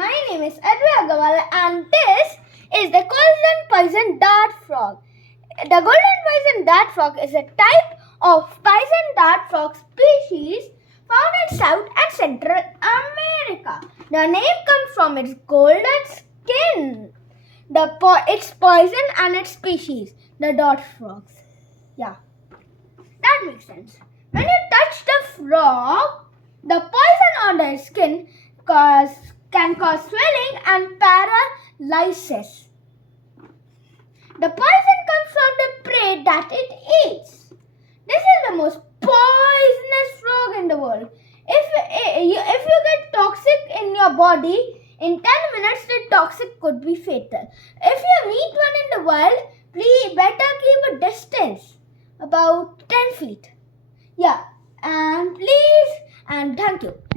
my name is Advay Agarwal and this is the golden poison dart frog. The golden poison dart frog is a type of poison dart frog species found in South and Central America. The name comes from its golden skin, its poison and its species, the dart frogs. Yeah, that makes sense. When you touch the frog, the poison on their skin can cause swelling and paralysis. The poison comes from the prey that it eats. This is the most poisonous frog in the world. If you get toxic in your body, in 10 minutes the toxic could be fatal. If you meet one in the wild, please better keep a distance about 10 feet. Yeah, and please and thank you.